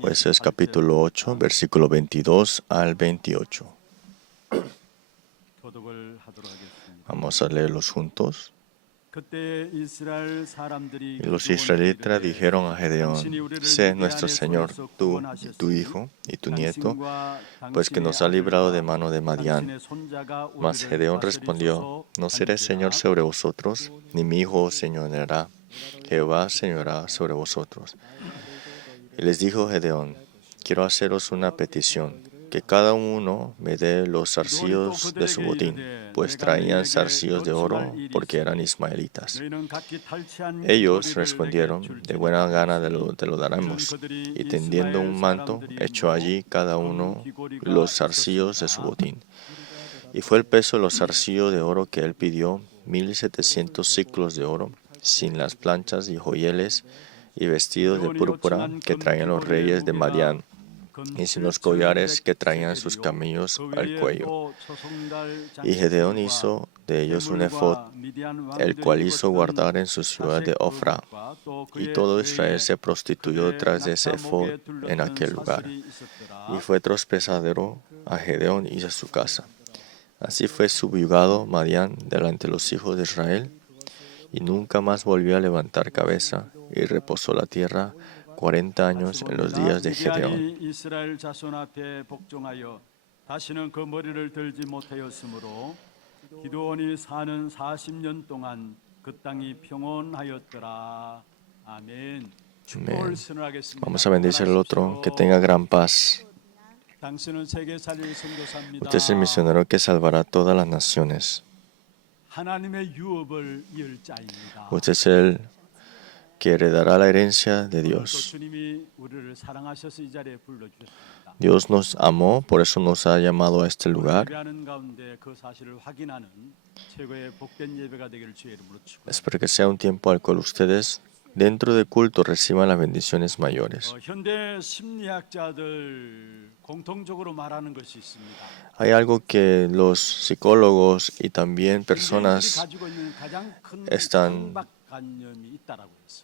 Jueces capítulo 8, versículo 22 al 28. Vamos a leerlos juntos. Y los israelitas dijeron a Gedeón: sé nuestro Señor, tú y tu hijo y tu nieto, pues que nos ha librado de mano de Madián. Mas Gedeón respondió: no seré Señor sobre vosotros, ni mi hijo os señoreará. Jehová señorará sobre vosotros. Y les dijo Gedeón: quiero haceros una petición, que cada uno me dé los zarcillos de su botín, pues traían zarcillos de oro, porque eran ismaelitas. Ellos respondieron: de buena gana te lo daremos. Y tendiendo un manto, echó allí cada uno los zarcillos de su botín. Y fue el peso de los zarcillos de oro que él pidió, 1700 siclos de oro, sin las planchas y joyeles, y vestidos de púrpura que traían los reyes de Madián, y sin los collares que traían sus camellos al cuello. Y Gedeón hizo de ellos un efod, el cual hizo guardar en su ciudad de Ofra. Y todo Israel se prostituyó detrás de ese efod en aquel lugar. Y fue trospezadero a Gedeón y a su casa. Así fue subyugado Madián delante de los hijos de Israel, y nunca más volvió a levantar cabeza, y reposó la tierra 40 años en los días de Gedeón. Amén. Vamos a bendecir al otro, que tenga gran paz. Usted es el misionero que salvará a todas las naciones. Usted es el que heredará la herencia de Dios. Dios nos amó, por eso nos ha llamado a este lugar. Espero que sea un tiempo al cual ustedes, dentro del culto, reciban las bendiciones mayores. Hay algo que los psicólogos y también personas están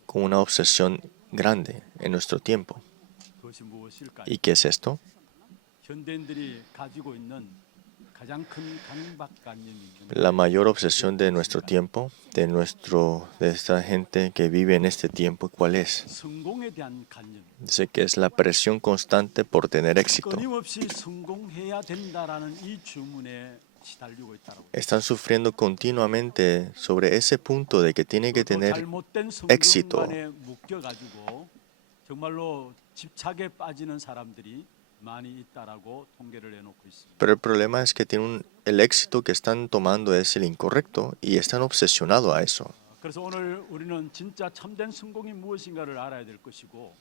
con una obsesión grande en nuestro tiempo. ¿Y qué es esto? La mayor obsesión de nuestro tiempo, de esta gente que vive en este tiempo, ¿cuál es? Dice que es la presión constante por tener éxito. Están sufriendo continuamente sobre ese punto de que tiene que tener éxito. Pero el problema es que el éxito que están tomando es el incorrecto y están obsesionados a eso.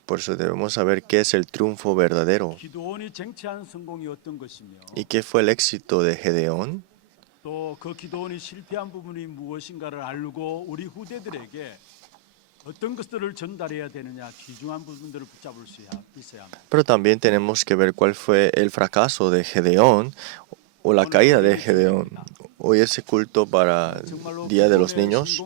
Por eso debemos saber qué es el triunfo verdadero. ¿Y qué fue el éxito de Gedeón? Pero también tenemos que ver cuál fue el fracaso de Gedeón o la caída de Gedeón. Hoy ese culto para el Día de los Niños.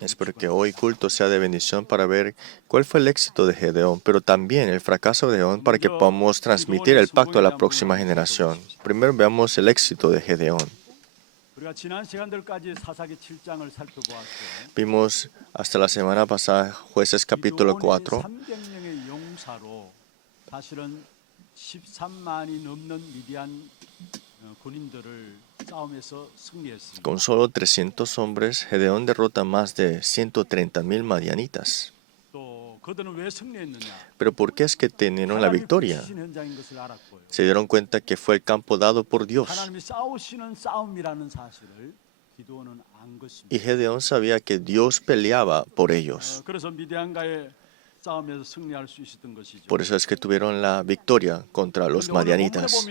Espero que hoy culto sea de bendición para ver cuál fue el éxito de Gedeón, pero también el fracaso de Gedeón para que podamos transmitir el pacto a la próxima generación. Primero veamos el éxito de Gedeón. Vimos hasta la semana pasada Jueces capítulo 4. Con solo 300 hombres, Gedeón derrota más de 130,000 madianitas. Pero ¿por qué es que tenieron la victoria? Se dieron cuenta que fue el campo dado por Dios. Y Gedeón sabía que Dios peleaba por ellos. Por eso es que tuvieron la victoria contra los madianitas.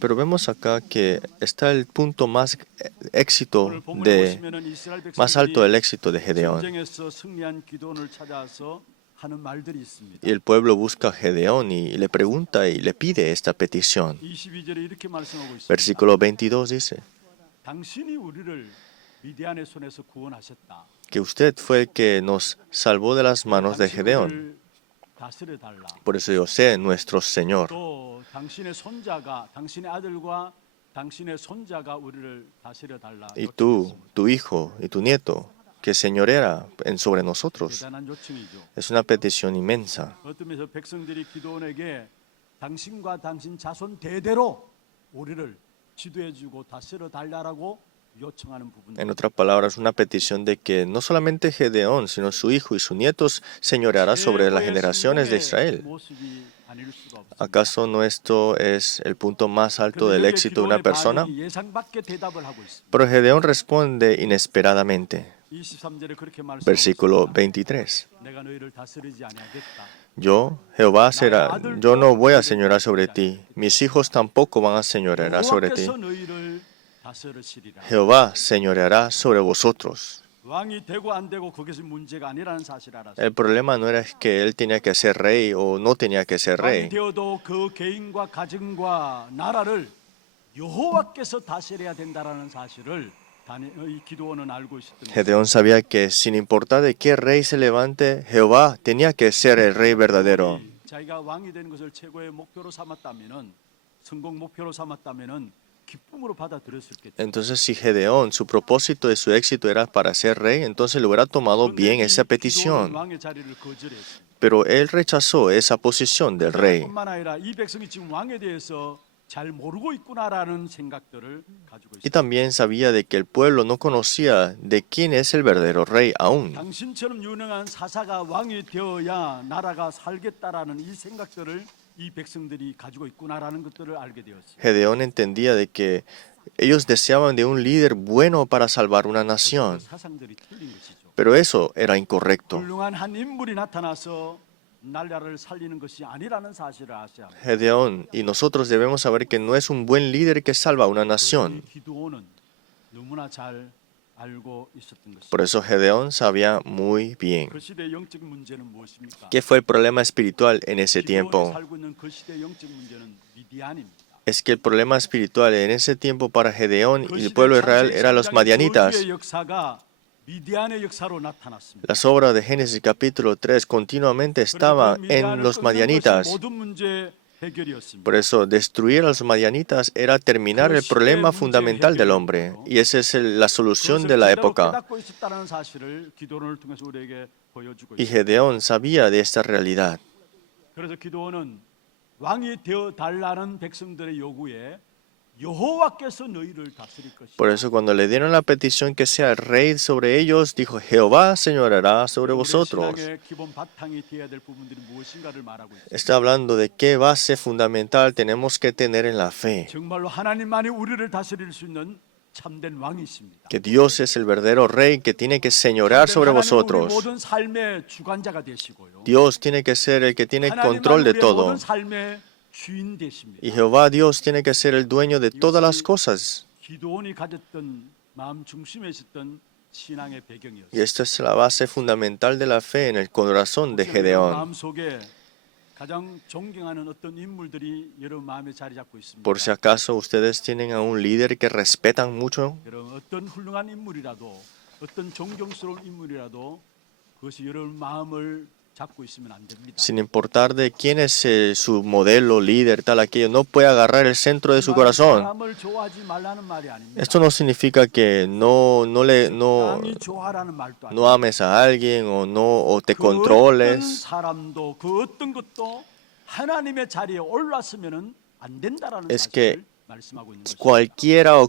Pero vemos acá que está el punto más alto del éxito de Gedeón. 하는 말들이 있습니다. Y el pueblo busca a Gedeón y le pregunta y le pide esta petición. 22절에 이렇게 말씀하고 있습니다. Versículo 22 dice 당신이 우리를 미디안의 손에서 구원하셨다. que usted fue el que nos salvó de las manos de Gedeón. 우리를 다스려 달라. Por eso yo sé, nuestro Señor. 또 당신의 손자가 당신의 아들과 당신의 손자가 우리를 다스려 달라. Y tú, tu hijo y tu nieto, que señoreara sobre nosotros. 대단한 요청이죠. Es una petición inmensa. 어떤 면에서 백성들이 기도원에게 당신과 당신 자손 대대로 우리를 지도해주고 다스려 달라라고 요청하는 부분들. En otras palabras, una petición de que no solamente Gedeón, sino su hijo y sus nietos señoreará sobre las generaciones de Israel. 모습이 아닐 수가 없습니다. ¿Acaso no esto es el punto más alto del éxito de una persona? 예상 밖의 대답을 하고 있습니다. Pero Gedeón responde inesperadamente. 23절에 그렇게 말씀하고 Versículo 있습니다. 23. 내가 너희를 다스리지 아니하겠다. Yo, Jehová, yo no voy a señorear sobre ti. Mis hijos tampoco van a señorear sobre ti. 여호와께서 너희를 다스리시리라. Jehová señoreará sobre vosotros. 왕이 되고 안 되고 그것이 문제가 아니라는 사실 알았어요. El problema no era que él tenía que ser rey o no tenía que ser 왕이 rey. 되어도 그 개인과 가정과 나라를 여호와께서 다스려야 된다라는 사실을 이 기도원은 알고 있었던 거예요. Gedeón sabía que sin importar de qué rey se levante, Jehová tenía que ser el rey verdadero. 자기가 왕이 되는 것을 최고의 목표로 삼았다면은 성공 목표로 삼았다면은 기쁨으로 받아들였을겠죠. Entonces, si Gedeón, su propósito de su éxito era para ser rey, entonces le hubiera tomado bien esa petición. 왕의 자리를 거절했어요. Pero él rechazó esa posición del rey. 뿐만 아니라 이 백성이 지금 왕에 대해서 잘 모르고 있구나라는 생각들을 가지고 Y 있어요. también sabía de que el pueblo no conocía de quién es el verdadero rey aún. 당신처럼 유능한 사사가 왕이 되어야 나라가 살겠다라는 이 생각들을 이 백성들이 가지고 있구나라는 것들을 알게 되었어요. Gedeón entendía de que ellos deseaban de un líder bueno para salvar una nación. 사상들이 틀린 것이죠. Pero eso era incorrecto. 훌륭한 한 인물이 나타나서 나라를 살리는 것이 아니라는 사실을 아셔야 합니다. Gedeón y nosotros debemos saber que no es un buen líder que salva a una nación. 기도원은 너무나 잘 알고 있었던 것입니다. Por eso Gedeón sabía muy bien. 그 시대의 영적 문제는 무엇입니까? ¿Qué fue el problema espiritual en ese 기도원이 tiempo? 살고 있는 그 시대의 영적 문제는 미디안입니다. Es que el problema espiritual en ese tiempo para Gedeón 그 y el 시대 pueblo de Israel 창세기 eran los 성장의 madianitas. 저주의 역사가 미디안의 역사로 나타났습니다. Las obras de Génesis capítulo 3 continuamente estaban en los madianitas. 모든 문제 해결이었습니다. Por eso, destruir a los madianitas era terminar el problema fundamental del hombre. Y esa es la solución de la época. 깨닫고 있었다는 사실을 기도원을 통해서 우리에게 보여주고 Y 있습니다. Gedeón sabía de esta realidad. 그래서 기도원은 왕이 되어 달라는 백성들의 요구에 여호와께서 너희를 다스릴 것이다. Por eso, cuando le dieron la petición que sea el rey sobre ellos, dijo, Jehová señorará sobre vosotros. 신앙의 기본 바탕이 되어야 될 부분들이 무엇인가를 말하고 있습니다. Está hablando de qué base fundamental tenemos que tener en la fe. 정말로 하나님만이 우리를 다스릴 수 있는 참된 왕이십니다. Que Dios es el verdadero rey que tiene que señorear sobre 우리 vosotros. 모든 삶의 주관자가 되시고요. Dios tiene que ser el que tiene 하나님만 control de 우리의 todo. 모든 삶의 주인 되십니다. Y Jehová Dios tiene que ser el dueño de todas las cosas. 기도원이 가졌던 마음 중심에 있었던 신앙의 배경이었습니다. Y esta es la base fundamental de la fe en el corazón de Gedeón. 마음 속에 가장 존경하는 어떤 인물들이 여러분 마음에 자리 잡고 있습니다. Por si acaso ustedes tienen a un líder que respetan mucho, 여러분 어떤 훌륭한 인물이라도 어떤 존경스러운 인물이라도 그것이 여러분 마음을 잡고 있으면 안 됩니다. sin importar de quién es su modelo, líder, tal, aquello, no puede agarrar el centro de su corazón. 사람을 좋아하지 말라는 말이 아닙니다. Esto no significa que no 남이 좋아하라는 말도 아닙니다. no ames a alguien o te 그 어떤 controles. 사람도 그 어떤 것도 하나님의 자리에 올랐으면은 안 된다라는 Es que 사실을 말씀하고 있는 것입니다. Cualquiera o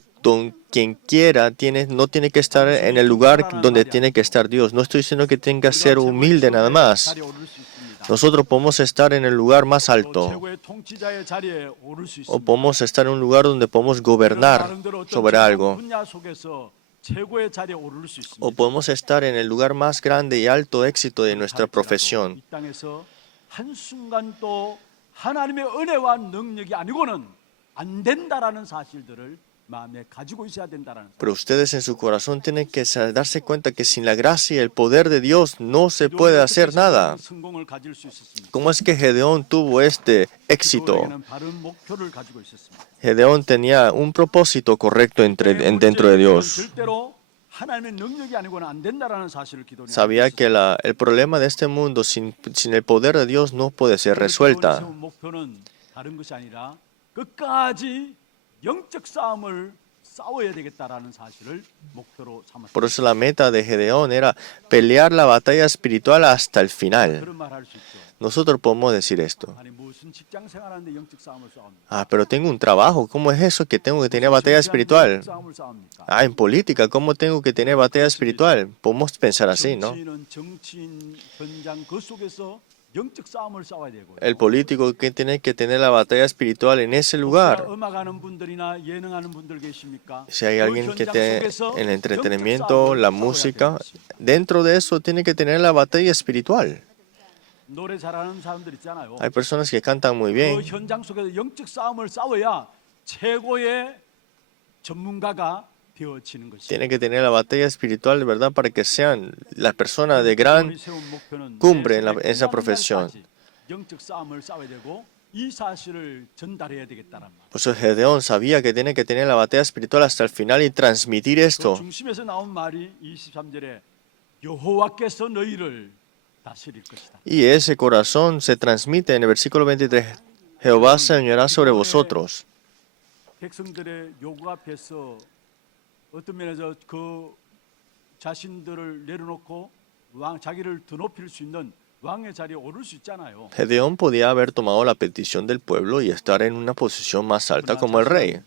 quien quiera no tiene que estar en el lugar donde tiene que estar Dios. No estoy diciendo que tenga que ser humilde nada más. 자리에 오를 수 있습니다. Nosotros podemos estar en el lugar más 또 alto 최고의 통치자의 자리에 오를 수 o 있습니다. podemos estar en un lugar donde podemos gobernar 나름대로 어떤 sobre algo 분야 속에서 최고의 자리에 오를 수 있습니다. o podemos estar en el lugar más grande y alto éxito de nuestra profesión. 이 땅에서 한 순간도 하나님의 은혜와 능력이 아니고는 안 된다라는 사실들을 마음에 가지고 있어야 된다라는. Pero ustedes en su corazón tienen que darse cuenta que sin la gracia y el poder de Dios no se puede hacer nada. 성공을 가질 수 있었습니다. ¿Cómo es que Gedeón tuvo este éxito? 기도에게는 바른 목표를 가지고 있었습니다. Gedeón tenía un propósito correcto dentro de Dios. 절대로 하나님의 능력이 아니고는 안 된다라는 사실을 기도는. Sabía que el problema de este mundo sin el poder de Dios no puede ser resuelta. 목표는 다른 것이 아니라 끝까지 영적 싸움을 싸워야 되겠다라는 사실을 목표로 삼았습니다. Por eso la meta de Gedeón era pelear la batalla espiritual hasta el final. 그런 말 할 수 있죠. Nosotros podemos decir esto. 아니 무슨 직장 생활하는데 영적 싸움을 싸웁니까? Ah, pero tengo un trabajo. ¿Cómo es eso que tengo que tener batalla espiritual? 싸움을 싸웁니까? Ah, en política, ¿cómo tengo que tener batalla espiritual? Podemos pensar así, ¿no? 정치인은 정치인 현장 그 속에서 영적 싸움을 싸워야 되고요. El político que tiene que tener la batalla espiritual en ese lugar. 음악하는 분들이나 예능하는 분들 계십니까? Si hay 그 alguien que 현장 tiene 속에서 el 영적 entretenimiento, 싸움을 la 싸워야 música, 되는 것입니다. dentro de eso tiene que tener la batalla espiritual. 노래 잘하는 사람들 있잖아요. Hay personas que cantan muy 그 bien, 현장 속에서 영적 싸움을 싸워야 최고의 전문가가 되어지는 것입니다. tiene que tener la batalla espiritual de verdad para que sean las personas de gran cumbre en esa profesión. 영적 싸움을 싸워야 되고 이 사실을 전달해야 되겠다는 말. Por eso Gedeón sabía que tiene que tener la batalla espiritual hasta el final y transmitir 그 esto. 중심에서 나온 말이 23절에 여호와께서 너희를 다스릴 것이다. Y ese corazón se transmite en el versículo 23. Jehová señorará sobre vosotros. 백성들의 요구 앞에서 어떤 면에서 그 자신들을 내려놓고 자기를 드높일 수 있는 왕의 자리에 오를 수 있잖아요. Gedeón podía haber tomado la petición del pueblo y estar en una posición más alta como el rey.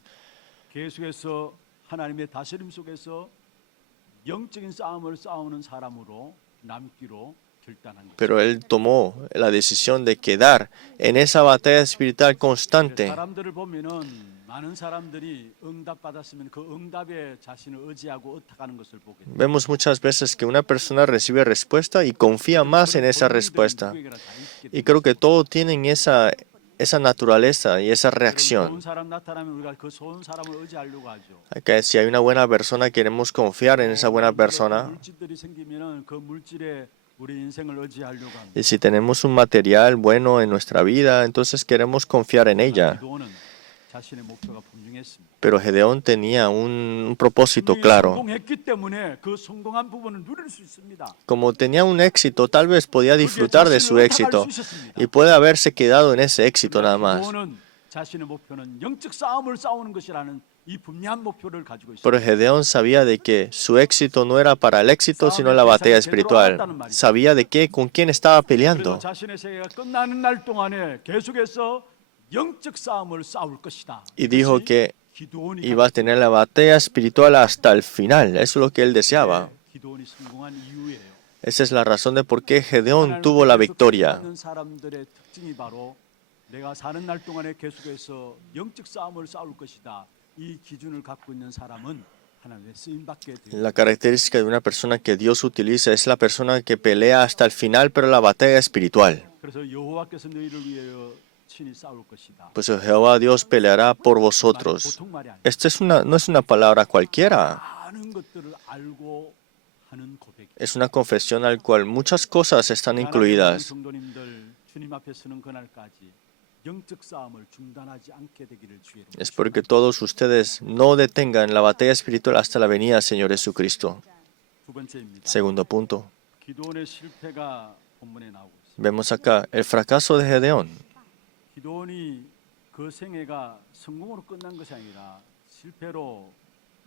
계속해서 하나님의 다스림 속에서 영적인 싸움을 싸우는 사람으로 남기로 결단한 거죠. Pero él tomó la decisión de quedar en esa batalla espiritual constante. 사람들을 보면은 많은 사람들이 응답 받았으면 그 응답에 자신을 의지하고 의탁하는 것을 보게 돼요. Vemos muchas veces que una persona recibe respuesta y confía más en esa respuesta. Y creo que todos tienen esa naturaleza y esa reacción. 좋은 사람 나타나면 우리가 그 좋은 사람을 의지하려고 하죠. Que si hay una buena persona, queremos confiar en esa buena persona. 물질들이 생기면은 그 물질에 우리 인생을 의지하려고 합니다. Y si tenemos un material bueno en nuestra vida, entonces queremos confiar en ella. 기도는 자신의 목표가 분명했습니다. Pero Gedeón tenía un propósito claro. 성공했기 때문에 그 성공한 부분을 누릴 수 있습니다. Como tenía un éxito, tal vez podía disfrutar de su éxito y puede haberse quedado en ese éxito nada más. 기도는 자신의 목표는 영적 싸움을 싸우는 것이라는 이 분명한 목표를 가지고 있습니다. Pero Gedeón sabía de que su éxito no era para el éxito, sino la batalla espiritual. Sabía de qué, con quién estaba 그래서 peleando. 자신의 세계가 끝나는 날 동안에 계속해서 영적 싸움을 싸울 것이다. Y dijo que 기도원이 iba a tener la batalla espiritual hasta el final. Eso es lo que él deseaba. 기도원이 성공한 이유예요. Esa es la razón de por qué Gedeón tuvo la victoria. 사람들의 특징이 바로 내가 사는 날 동안에 계속해서 영적 싸움을 싸울 것이다. 이 기준을 갖고 있는 사람은 하나님의 쓰임 받게 돼요. La característica de una persona que Dios utiliza es la persona que pelea hasta el final, pero la batalla espiritual. 그래서 여호와께서 너희를 위하여 친히 싸울 것이다. Pues Jehová Dios peleará por vosotros. 보통 말이 아니에요. Esta no es una palabra cualquiera. 많은 것들을 알고 하는 고백. Es una confesión al cual muchas cosas están incluidas. 성도님들 주님 앞에 서는 그날까지 영적 싸움을 중단하지 않게 되기를 주의 이름으로. Es porque todos ustedes no detengan la batalla espiritual hasta la venida del Señor Jesucristo. 두 번째입니다. Segundo punto. 기도원의 실패가 본문에 나오고 있습니다. Vemos acá el fracaso de Gedeón. 기도원이 그 생애가 성공으로 끝난 것이 아니라 실패로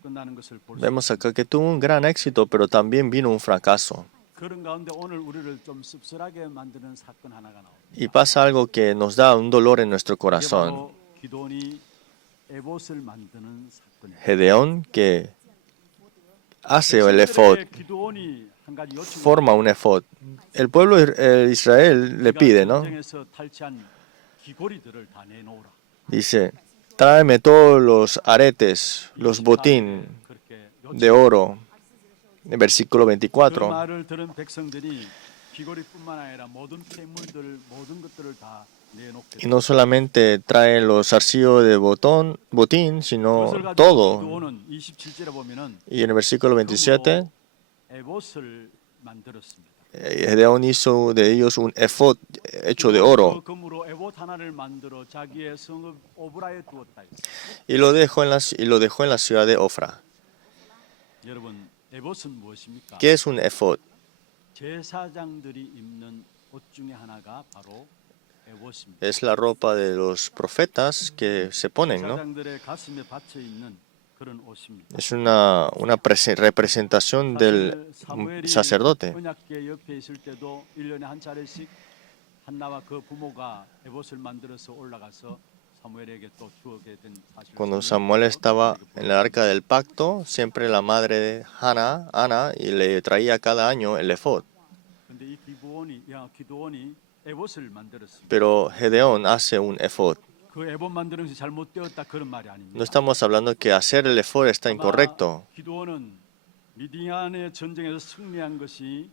끝나는 것을 볼 수 있습니다. Vemos acá que tuvo un gran éxito, pero también vino un fracaso. 그런 가운데 오늘 우리를 좀 씁쓸하게 만드는 사건 하나가 나옵니다. Y pasa algo que nos da un dolor en nuestro 이게 corazón. 바로 기도원이 에봇을 만드는 사건이에요. Gedeón que hace el efod, 기도원이 한 가지 요청을 forma un efod. El pueblo de Israel le pide, ¿no? 전쟁에서 탈취한 귀고리들을 다 내놓으라. Dice, tráeme todos los aretes, los botín 그렇게 de oro. En versículo 그 24. 말을 들은 백성들이 귀고리뿐만 아니라 모든 폐물들 모든 것들을 다 내놓게 Y no solamente trae los archivos de botín, sino 그것을 가지고 todo. 기드온은 27절에 보면은 Y en el versículo 27, 에봇을 만들었습니다. Gedeón hizo de ellos un efod hecho de 기드온이 oro 그 금으로 에봇 하나를 만들어 자기의 성읍 오브라에 두었다. y lo dejó en la ciudad de Ofra. 여러분, 에봇은 무엇입니까? ¿Qué es un efod? 제사장들이 입는 옷 중에 하나가 바로 에봇입니다. Es la ropa de los profetas que se ponen, ¿no? 제사장들의 가슴에 받쳐 있는 그런 옷입니다. Es una representación del 사실 사무엘이 sacerdote. 언약궤 옆에 있을 때도 1년에 한 차례씩 한나와 그 부모가 에봇을 만들어서 올라가서 사무엘에게 또 주게 된 사실을 Cuando Samuel estaba en el arca del pacto, siempre la madre de Ana, y le traía cada año el efod. 근데 이 기드온이 에봇을 만들었습니다. Pero Gedeón hace un efod. 그 에봇 만드는 것이 잘못되었다 그런 말이 아닙니다. No estamos hablando que hacer el efod está incorrecto. 기드온은 미디안의 전쟁에서 승리한 것이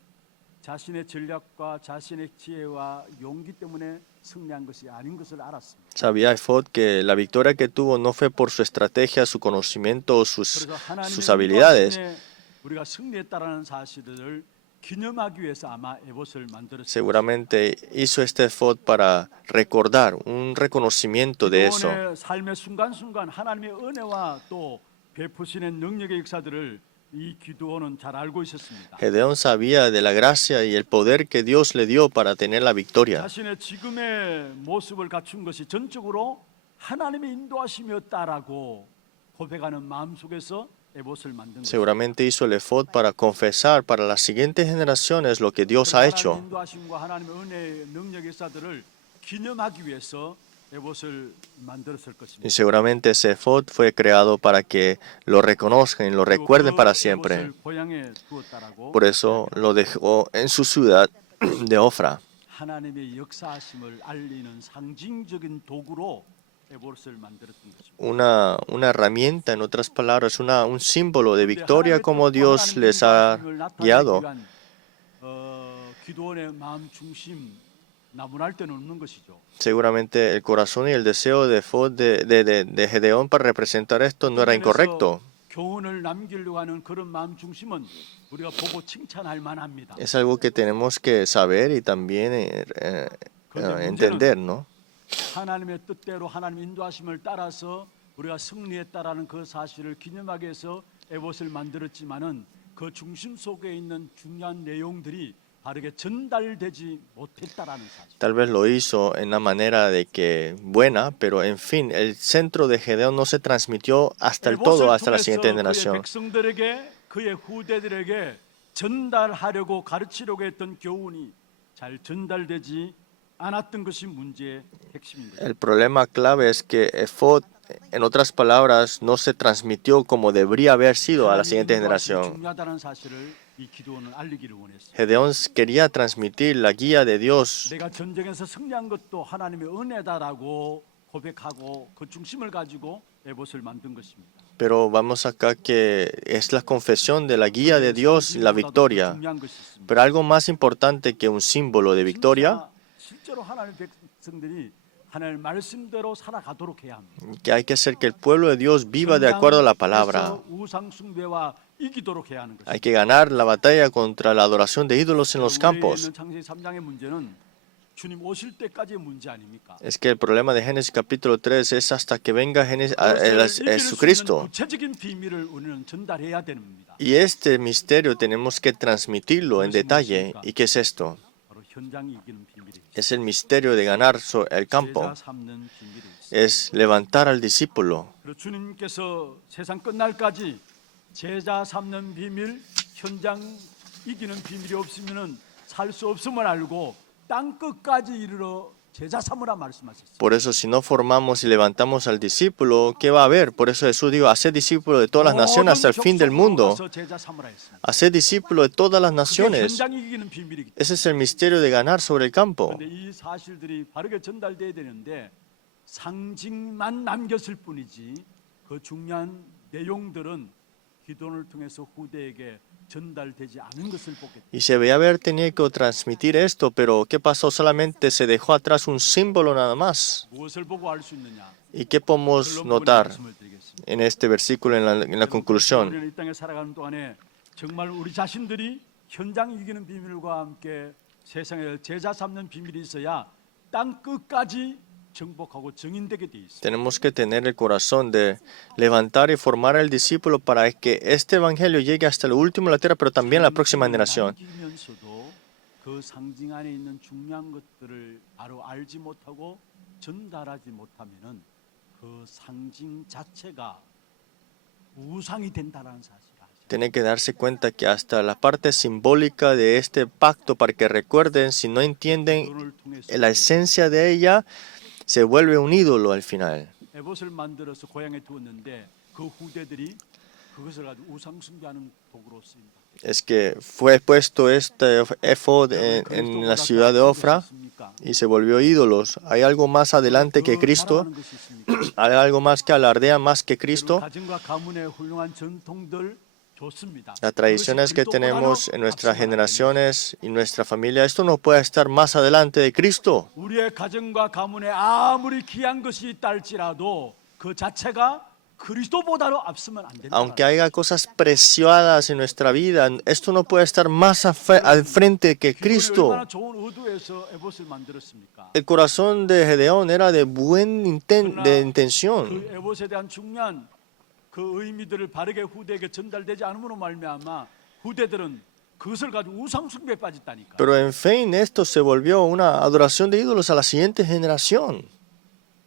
자신의 전략과 자신의 지혜와 용기 때문에 승리한 것이 아닌 것을 알았습니다. Sabía efod que la victoria que tuvo no fue por su estrategia, su conocimiento o 그래서 sus 하나님의 habilidades. 인도하심에 우리가 승리했다라는 사실을 기념하기 위해서 아마 에봇을 만들었습니다. Seguramente hizo este efod para recordar un reconocimiento de eso. 기드온의 삶의 순간순간 하나님의 은혜와 또 베푸시는 능력의 역사들을 이 기드온은 잘 알고 있었습니다. Gedeón sabía de la gracia y el poder que Dios le dio para tener la victoria. 자신의 지금의 모습을 갖춘 것이 전적으로 하나님의 인도하심이었다라고 고백하는 마음속에서 에봇을 만든 것입니다. Seguramente hizo el efod para confesar para las siguientes generaciones lo que Dios ha 하나님의 hecho. 인도하심과 하나님의 은혜의 능력 역사들을 기념하기 위해서 에봇을 만들었을 것입니다. Y seguramente ese efod fue creado para que lo reconozcan y lo recuerden para siempre. 에봇을 고향에 두었다라고 Por eso lo dejó en su ciudad de Ofra. 하나님의 역사하심을 알리는 상징적인 도구로 에봇을 만들었던 것입니다. Una herramienta, en otras palabras, un símbolo de victoria como Dios les ha guiado. 기도원의 마음 중심 나무랄 데는 없는 것이죠. Seguramente el corazón y el deseo de Gedeón para representar esto no era incorrecto. 교훈을 남기려고 하는 그런 마음 중심은 우리가 보고 칭찬할 만합니다. Es algo que tenemos que saber y también entender, ¿no? 하나님의 뜻대로 하나님 인도하심을 따라서 우리가 승리했다라는 그 사실을 기념하기 위해서 에봇을 만들었지만은 그 중심 속에 있는 중요한 내용들이 바르게 전달되지 못했다라는 사실. Tal vez lo hizo en una manera de que buena, pero en fin, el centro de Gedeón no se transmitió hasta el todo, hasta la siguiente 그의 generación. 백성들에게 그의 후대들에게 전달하려고 가르치려고 했던 교훈이 잘 전달되지 않았던 것이 문제의 핵심인 거죠. El problema clave es que Efod, en otras palabras, no se transmitió como debería haber sido a la siguiente generación. 중요하다는 사실을 이 기도원은 알리기를 원했어요. Gedeón quería transmitir la guía de Dios. 내가 전쟁에서 승리한 것도 하나님의 은혜다라고 고백하고 그 중심을 가지고 에봇을 만든 것입니다. Pero vamos acá que es la confesión de la guía de Dios y la victoria. Pero algo más importante que un símbolo de victoria, 실제로 하나님의 백성들이 하나님의 말씀대로 살아가도록 해야 합니다. que hay que hacer que el pueblo de Dios viva de acuerdo a la palabra. 우상 숭배와 이기도록 해야 하는 것입니다. Hay que ganar la batalla contra la adoración de ídolos en los campos. 창세기 3장의 문제는 주님 오실 때까지의 문제 아닙니까? Es que el problema de Génesis capítulo 3 es hasta que venga Jesucristo. 구체적인 비밀을 우리는 전달해야 됩니다. Y este misterio tenemos que transmitirlo en detalle. ¿Y qué es esto? 바로 현장이 이기는 비밀이에요. Es el misterio de ganar el campo. 제자 삼는 비밀이 있어요. Es levantar al discípulo. 그리고 주님께서 세상 끝날까지 제자 삼는 비밀, 현장 이기는 비밀이 없으면은 살 수 없음을 알고 땅 끝까지 이르러 제자 삼으라 말씀하셨어요. Por eso, si no formamos y levantamos al discípulo, ¿qué va a haber? Por eso Jesús dijo, haced discípulos de todas las naciones hasta el fin del mundo. 제자 삼으라 했습니다. Haced discípulos de todas las 그게 naciones. 현장 이기는 비밀이기 때문에. Ese es el misterio de ganar sobre el campo. 그런데 이 사실들이 바르게 전달돼야 되는데 상징만 남겼을 뿐이지 그 중요한 내용들은 기도를 통해서 후대에게 전달되지 않은 것을 보게 Y se veía haber tenido que transmitir esto, pero ¿qué pasó? Solamente se dejó atrás un símbolo nada más. 무엇을 보고 알 수 있느냐? ¿Y qué podemos 결론 부분에 notar 말씀을 드리겠습니다. en este versículo, en la conclusión? 우리는 이 땅에 살아가는 동안에 정말 우리 자신들이 현장 이기는 비밀과 함께 세상에 제자 삼는 비밀이 있어야 땅 끝까지 정복하고 증인되게 돼 있습니다. Tenemos que tener el corazón de levantar y formar al discípulo para que este evangelio llegue hasta el último de la tierra, pero también a la próxima generación. 남기면서도 그 상징 안에 있는 중요한 것들을 바로 알지 못하고 전달하지 못하면은 그 상징 자체가 우상이 된다라는 사실을 아시죠? Tiene que darse cuenta que hasta la parte simbólica de este pacto, para que recuerden, si no entienden 그를 통해서 la esencia de ella, se vuelve un ídolo al final. 에봇을 만들어서 고향에 두었는데 그 후대들이 그것을 가지고 우상 숭배하는 도구로 쓰입니다. Es que fue puesto este efod en la ciudad de Ofra y se volvió ídolos. ¿Hay algo más adelante que Cristo? ¿Hay algo más que alardea más que Cristo? 가정과 가문의 훌륭한 전통들 좋습니다. Las tradiciones que tenemos en nuestras generaciones y nuestra familia, esto no puede estar más adelante de Cristo. 우리의 가정과 가문에 아무리 귀한 것이 있다 할지라도 그 자체가 그리스도보다도 앞서면 안 된다. Aunque haya cosas preciadas en nuestra vida, esto no puede estar más al frente que Cristo. 얼마나 좋은 의도에서 에봇을 만들었습니까? El corazón de Gedeón era de buena intención. 그 에봇에 대한 중요한 그 의미들을 바르게 후대에게 전달되지 않음으로 말미암아 후대들은 그것을 가지고 우상 숭배에 빠졌다니까. Pero en fin, esto se volvió una adoración de ídolos a la siguiente generación.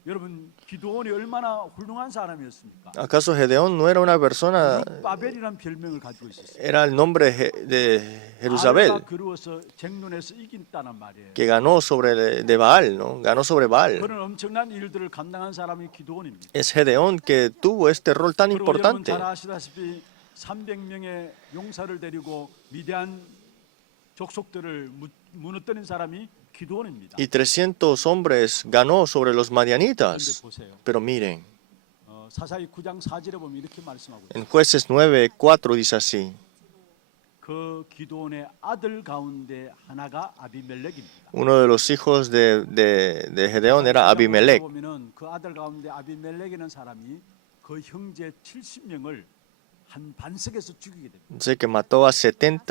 여러분 기드온이 얼마나 훌륭한 사람이었습니까? ¿Acaso Gedeón no era una persona, 바벨이라는 별명을 가지고 있었어요. era el nombre de Jezabel, 아내가 그리워서 쟁론에서 이긴다는 말이에요. que ganó sobre de Baal, ¿no? Ganó sobre Baal. 그런 엄청난 일들을 감당한 사람이 기드온입니다. Es Gedeón que tuvo este rol tan 그리고 여러분 importante. 잘 아시다시피 300명의 용사를 데리고 미디안 족속들을 무너뜨린 사람이 기드온입니다. Y 300 hombres ganó sobre los 그런데 madianitas. 보세요. Pero miren, 사사기 9장 4절에 보면 이렇게 말씀하고 있어요. en Jueces 9:4 dice así: 그 기드온의 아들 가운데 하나가 아비멜렉입니다. uno de los hijos de Gedeón era Abimelech. 보면은 그 아들 가운데 아비멜렉이라는 사람이 그 형제 70명을 한 반석에서 죽이게 됩니다. Dice que mató a 70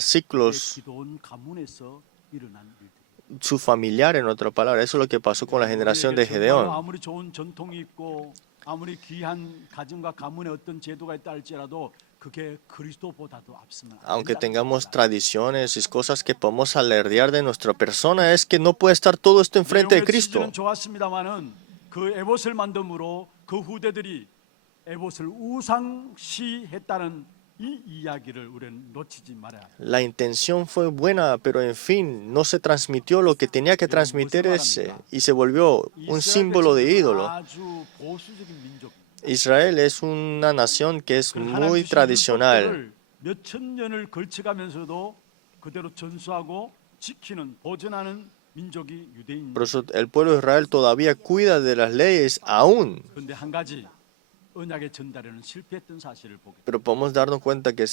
ciclos 기드온 가문에서 일어난 일들. su familiar, en otra palabra. Eso es lo que pasó con la generación de Gedeón. 아무리 좋은 전통이 있고 아무리 귀한 가정과 가문의 어떤 제도가 있다 할지라도 그게 그리스도보다도 앞서면 안 Aunque 된다. tengamos tradiciones y cosas que podemos alardear de nuestra persona, es que no puede estar todo esto enfrente de 내용의 Cristo. 취지는 좋았습니다만은 그 에봇을 만듦으로 그 후대들이 에봇을 우상시했다는 이 이야기를 우리는 놓치지 말아야 합니다. La intención fue buena, pero en fin, no se transmitió lo que tenía que transmitir ese y se volvió un símbolo de ídolo. 아주 보수적인 민족입니다. Israel es una nación que es muy tradicional. 몇천 년을 걸쳐가면서도 그대로 전수하고 지키는 보존하는 민족이 유대인. Por eso el pueblo de Israel todavía cuida de las leyes aún. 그런데 한 가지 언약의 전달에는 실패했던 사실을 보게. Pero podemos darnos cuenta que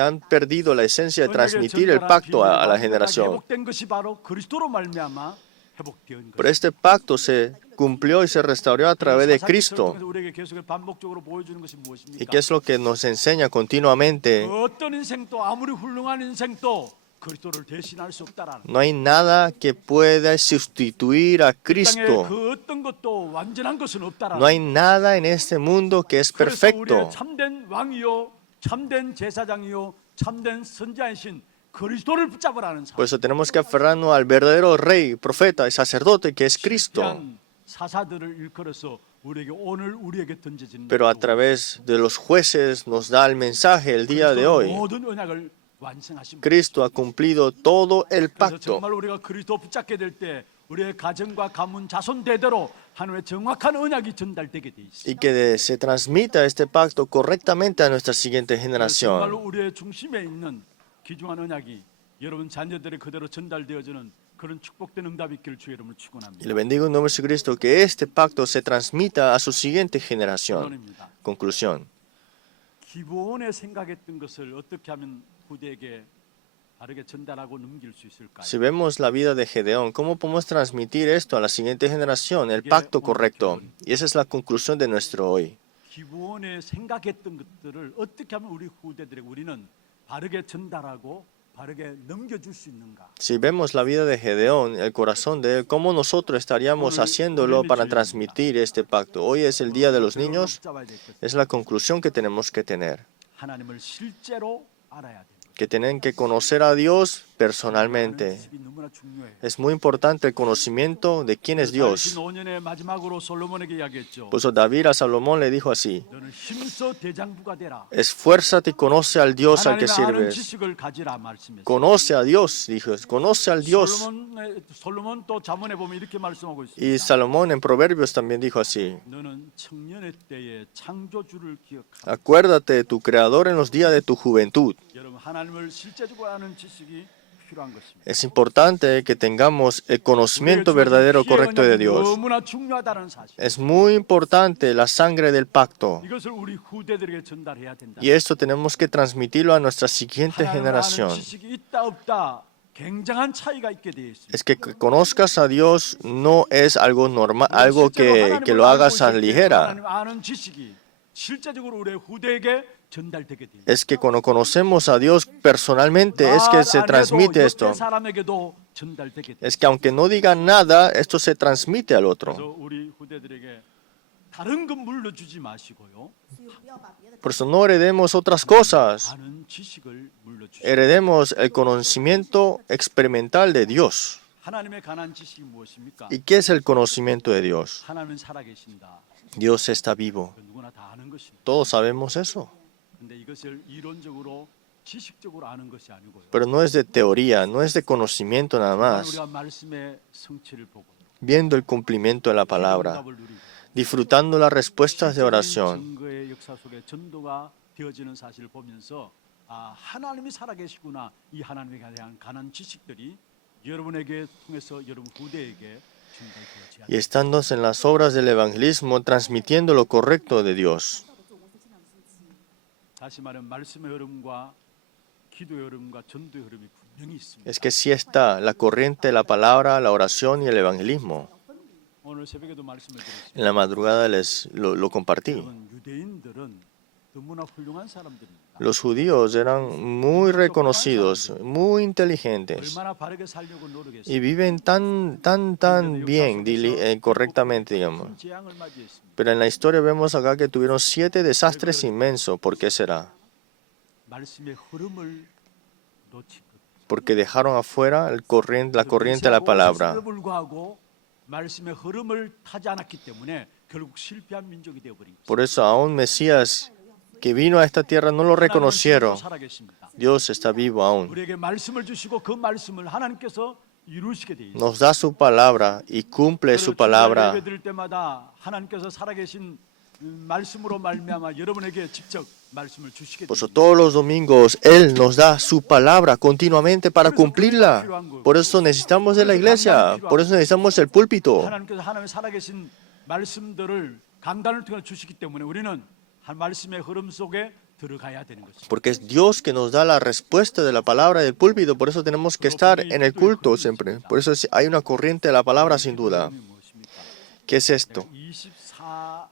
han perdido la esencia de transmitir el pacto a la generación. 회복된 것이 바로 그리스도로 말미암아 회복된 Pero este pacto se cumplió y se restauró a través de Cristo. 우리에게 계속 반복적으로 보여주는 것이 ¿Y 무엇입니까? qué es lo que nos enseña continuamente? 어떤 인생도 아무리 훌륭한 인생도 그리스도를 대신할 수 없다라는. No hay nada que pueda sustituir a 땅에 Cristo. 그 어떤 것도 완전한 것은 없다라는. No hay nada en este mundo que es 그래서 우리의 perfecto. 참된 왕이요, 참된 제사장이요, 참된 선자이신 그리스도를 붙잡으라는 Por eso tenemos que aferrarnos al verdadero rey, profeta y sacerdote que es Cristo. 실패한 사사들을 일컬어서 우리에게 오늘 우리에게 던져지는. Pero a través de los jueces nos da el mensaje el día de hoy. 모든 언약을 완성하신 분. Cristo ha cumplido todo el 그래서 pacto. 정말 우리가 그리스도 붙잡게 될 때 우리의 가정과 가문 자손 대대로 하나님의 정확한 언약이 전달되게 돼 있습니다. Y que se transmita este pacto correctamente a nuestra siguiente 정말로 generación. 우리의 중심에 있는 귀중한 언약이 여러분 자녀들의 그대로 전달되어지는 그런 축복된 응답이 있기를 주의 이름으로 Y 축원합니다. le bendigo en nombre de Jesucristo que este pacto se transmita a su siguiente generación. 결론입니다. Conclusión. 기본에 생각했던 것을 어떻게 하면 후대에게 바르게 전달하고 넘길 수 있을까요? Si vemos la vida de Gedeón, ¿cómo podemos transmitir esto a la siguiente generación? El pacto correcto. Y esa es la conclusión de nuestro hoy. 기본에 생각했던 것들을 어떻게 하면 우리 후대들에게 우리는 바르게 전달하고 바르게 넘겨줄 수 있는가? Si vemos la vida de Gedeón, el corazón de él, ¿cómo nosotros estaríamos haciéndolo para transmitir este pacto? Hoy es el Día de los Niños. Es la conclusión que tenemos que tener. 하나님을 실제로 알아야 됩니다. Que tienen que conocer a Dios personalmente. 지식이 너무나 중요해요. Es muy importante el conocimiento de quién es Dios. 5년의 마지막으로 솔로몬에게 이야기했죠. Por eso David a Salomón le dijo así: 너는 힘써 대장부가 되라. esfuérzate y conoce al Dios al que 하나님의 아는 sirves. 지식을 가지라 말씀했어요. Conoce a Dios, dijo, conoce al Dios. 솔로몬 또 잠언에 보면 이렇게 말씀하고 Y 있습니다. Salomón en Proverbios también dijo así: 너는 청년의 때에 창조주를 기억하라. acuérdate de tu Creador en los días de tu juventud. 여러분 하나님을 실제적으로 아는 지식이 필요한 것입니다. Es importante que tengamos el conocimiento verdadero correcto de Dios. 너무나 중요하다는 사실. Es muy importante la sangre del pacto. 이것을 우리 후대들에게 전달해야 된다. Y esto tenemos que transmitirlo a nuestra siguiente 하나님을 아는 generación. 지식이 있다 없다 굉장한 차이가 있게 되어 있습니다. Es que conozcas a Dios no es algo normal, algo que lo hagas a ligera. 하나님 아는 지식이 실제적으로 우리 후대에게 전달되게 돼요. Es que cuando conocemos a Dios personalmente es que se transmite esto. 사람에게도 전달되게 돼요. Es que aunque no digan nada, esto se transmite al otro. 그래서 우리 후대들에게 다른 것 물려주지 마시고요. 是不要把别的 Por eso no heredemos otras cosas. 아는 지식을 물려주시고 Heredemos el conocimiento experimental de Dios. 하나님의 관한 지식이 무엇입니까? ¿Y qué es el conocimiento de Dios? 하나님은 살아계신다. Dios está vivo. 그 누구나 다 아는 것입니다. Todos sabemos eso. 근데 이것을 이론적으로 지식적으로 아는 것이 아니고요. Pero no es de teoría, no es de conocimiento nada más. 우리가 말씀의 성취를 보고 Viendo el cumplimiento de la palabra, 응답을 누리고 disfrutando las respuestas de oración. 증거의 역사 속에 전도가 되어지는 사실을 보면서 아 하나님이 살아계시구나 이 하나님에 대한 간한 지식들이 여러분에게 통해서 여러분 후대에게 전달되어져야 Y estando en las obras del evangelismo, transmitiendo lo correcto de Dios. 道的做我会经常生气。 다시 말하면 말씀의 흐름과 기도의 흐름과 전도의 흐름이 분명히 있습니다. Es que sí está la corriente de la palabra, la oración y el evangelismo. 오늘 새벽에도 말씀을 드렸습니다. En la madrugada lo compartí. 여러분, 유대인들은 너무나 훌륭한 사람들입니다. Los judíos eran muy reconocidos, muy inteligentes 얼마나 바르게 살려고 노력했어요. y viven tan bien, correctamente, digamos. 큰 재앙을 맞이했습니다. Pero en la historia vemos acá que tuvieron 7 desastres inmensos. ¿Por qué será? 말씀의 흐름을 놓친 것. Porque dejaron afuera la corriente de la palabra. 그럼에도 불구하고 말씀의 흐름을 타지 않았기 때문에 결국 실패한 민족이 되어버린 것입니다. Por eso aún Mesías que vino a esta tierra no lo reconocieron. 하나님은 살아계십니다. Dios está vivo aún. 우리에게 말씀을 주시고 그 말씀을 하나님께서 이루시게 되어 있습니다. Nos da su palabra y cumple su palabra. 예배 드릴 때마다 하나님께서 살아계신 말씀으로 말미암아 여러분에게 직접 말씀을 주시게 Por eso 됩니다. todos los domingos Él nos da su palabra continuamente para cumplirla. Por eso necesitamos de la iglesia. Por eso necesitamos el púlpito. 하나님께서 하나님의 살아계신 말씀들을 강단을 통해 주시기 때문에 우리는 한 말씀의 흐름 속에 들어가야 되는 것입니다. Porque es Dios que nos da la respuesta de la palabra del púlpito. Por eso tenemos que estar en el culto siempre. Por eso hay una corriente de la palabra sin duda. 흐름이 무엇입니까? ¿Qué es esto? 24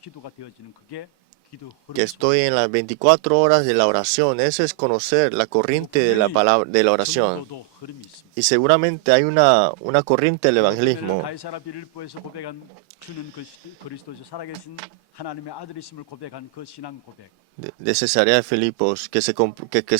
기도가 되어지는 그게 기도 흐름. Que estoy en las 24 horas de la oración. Eso es conocer la corriente de la palabra, de la oración. 전도도 흐름이 있습니다. Y seguramente hay una corriente del evangelismo. 가이사라 빌립보에서 고백한 주는 그리스도죠 살아계신 하나님의 아들이심을 고백한 그 신앙 고백. De Cesarea de Filipos, que se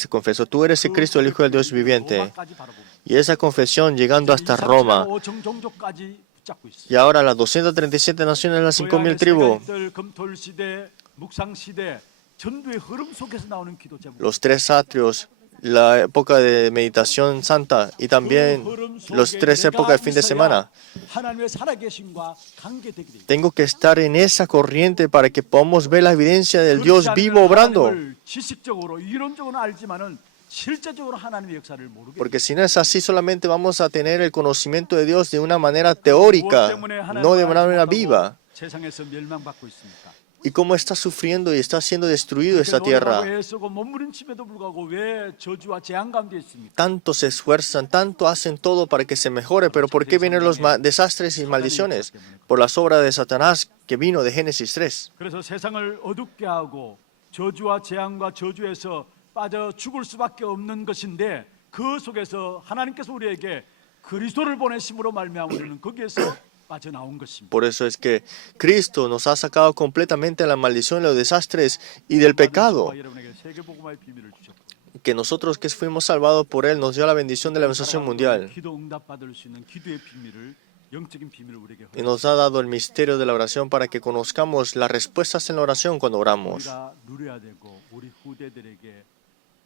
confesó: tú eres el Cristo, el Hijo del Dios viviente. 로마까지 바라봅니다. Y esa confesión llegando hasta Roma. 5천 종족까지 붙잡고 있어요. Y ahora las 237 naciones, las 5.000 tribus. 금토일 시대, 묵상 시대, 전도의 흐름 속에서 나오는 기도 제목. Los 3 atrios, la época de meditación santa y también las 3 épocas de fin de semana. 하나님의 살아계심과 관계되게 돼. Tengo que estar en esa corriente para que podamos ver la evidencia del Dios vivo obrando. 지식적으로 이론적으로는 알지만은 실제적으로 하나님의 역사를 모르게. Porque si no es así, solamente vamos a tener el conocimiento de Dios de una manera teórica, no de una manera viva. 세상에서 멸망받고 있습니까? y cómo está sufriendo y está siendo destruido esta 노력하고 tierra. 애쓰고 몸부림침에도 불구하고 왜 저주와 재앙 가운데 있습니까? Tanto se esfuerzan, tanto hacen todo para que se mejore, pero ¿por qué vienen los desastres y maldiciones? Por las obras de Satanás que vino de Génesis 3. 그래서 세상을 어둡게 하고 저주와 재앙과 저주에서 빠져 죽을 수밖에 없는 것인데 그 속에서 하나님께서 우리에게 그리스도를 보내심으로 말미암아 우리는 거기에서 빠져나온 것입니다. Por eso es que Cristo nos ha sacado completamente de la maldición, de los desastres y del pecado. 여러분에게 세계복음화의 비밀을 주셨고 Que nosotros que fuimos salvados por Él nos dio la bendición de la evangelización mundial. 기도 응답받을 수 있는 기도의 비밀을 영적인 비밀을 우리에게 Y nos ha dado el misterio de la oración para que conozcamos las respuestas en la oración cuando oramos. 우리가 누려야 되고 우리 후대들에게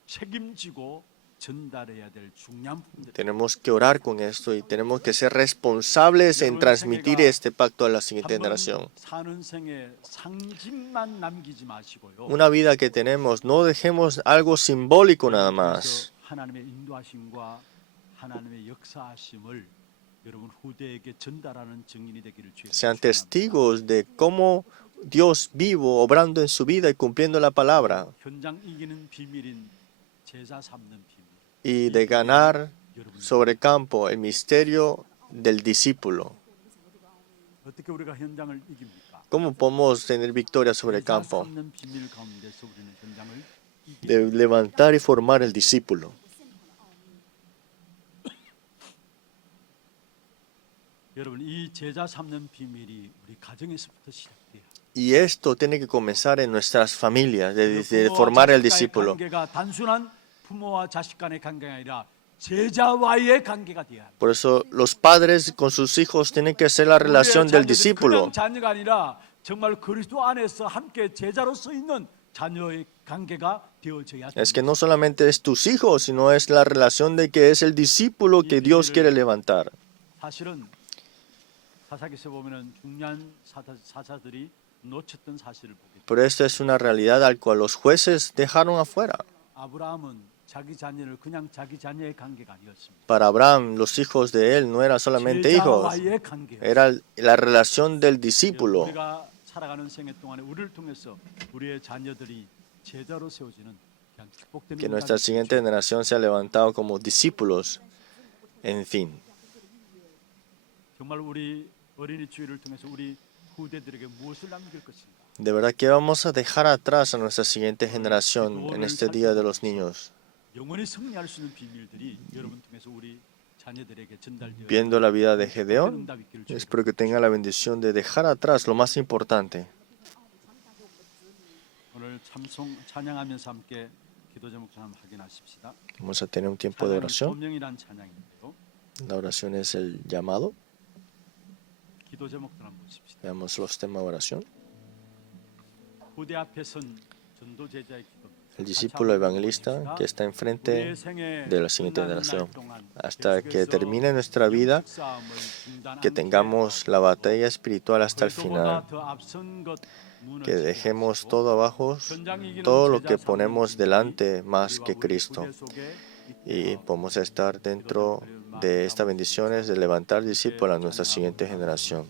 책임지고 전달해야 될 중요한 부분들. Tenemos que orar con esto y tenemos que ser responsables en transmitir este pacto a la siguiente generación. 사는 생에 상징만 남기지 마시고요. Una vida que tenemos, no dejemos algo simbólico nada más. 하나님의 인도하심과 하나님의 역사하심을 여러분 후대에게 전달하는 증인이 되기를 주의 Sean testigos de cómo Dios vivo, obrando en su vida y cumpliendo la palabra. 현장 이기는 비밀인 제자 삼는 비밀. Y de ganar sobre el campo el misterio del discípulo. 어떻게 우리가 현장을 이깁니까? ¿Cómo podemos tener victoria sobre el 제자 campo? 삼는 비밀 가운데서 우리는 현장을 이기. De levantar y formar el discípulo. 여러분 이 제자 삼는 비밀이 우리 가정에서부터 시작돼요. Y esto tiene que comenzar en nuestras familias, de formar el discípulo. 관계가 단순한 부모와 자식 간의 관계가 아니라 제자와의 관계가 돼야 합니다. Por eso los padres con sus hijos tienen que ser la relación del discípulo. 그냥 자녀가 아니라 정말 그리스도 안에서 함께 제자로서 있는 자녀의 관계가 되어져야 Es que 합니다. no solamente es tus hijos, sino es la relación de que es el discípulo que Dios quiere levantar. 사실은 사사기서 보면은 중요한 사사들이 놓쳤던 사실을 보게 돼요. Pero esto es una realidad al cual los jueces dejaron afuera. 아브라함은 자기 자녀를 그냥 자기 자녀의 관계가 아니었습니다. Para Abraham, los hijos de él no eran solamente hijos, 제자와의 관계. era la relación del discípulo. 우리가 살아가는 생애 동안에 우리를 통해서 우리의 자녀들이 제자로 세워지는 그냥 축복되는 Que nuestra 인간이 siguiente generación sea levantado como discípulos. En fin, 정말 우리 어린이 주의를 통해서 우리 후대들에게 무엇을 남길 것인가? de verdad que vamos a dejar atrás a nuestra siguiente generación en este Día de los Niños. 영원히 승리할 수 있는 비밀들이 여러분 통해서 우리 자녀들에게 전달되어 Viendo la vida de Gedeón, 응답 있기를 주의 espero que tenga la bendición de dejar atrás lo más importante. 오늘 찬양하면서 함께 기도 제목 좀 한번 확인하십시다. Vamos a tener un tiempo de oración. 소명이란 찬양인데요. La oración es el llamado. 기도 제목들 한번 보십시다. Veamos los temas de oración. 후대 앞에 선 전도 제자의 기도. El discípulo evangelista que está enfrente de la siguiente generación. Hasta que termine nuestra vida, que tengamos la batalla espiritual hasta el final. Que dejemos todo abajo, todo lo que ponemos delante más que Cristo. Y podemos estar dentro de estas bendiciones de levantar discípulos a nuestra siguiente generación.